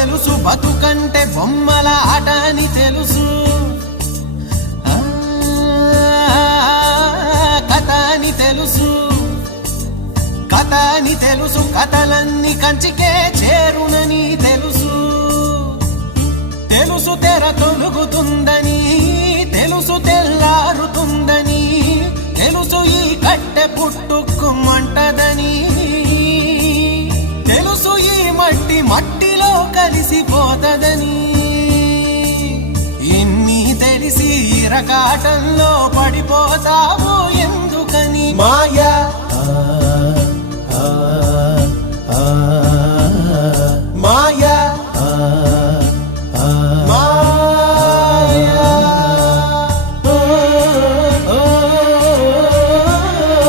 తెలుసు బతుకంటే బొమ్మల ఆట అని తెలుసు కథ అని తెలుసు కథ అని తెలుసు కథలన్నీ కంచికే చేరునని తెలుసు తెలుసు తెర తొలుగుతుందని తెలుసు తెల్లారుతుందని తెలుసు ఈ కట్టె పుట్టుకు మంటదని తెలుసు ఈ మట్టి మట్టి కలిసిపోతదని ఎన్ని తెలిసి రకాటంలో పడిపోతావు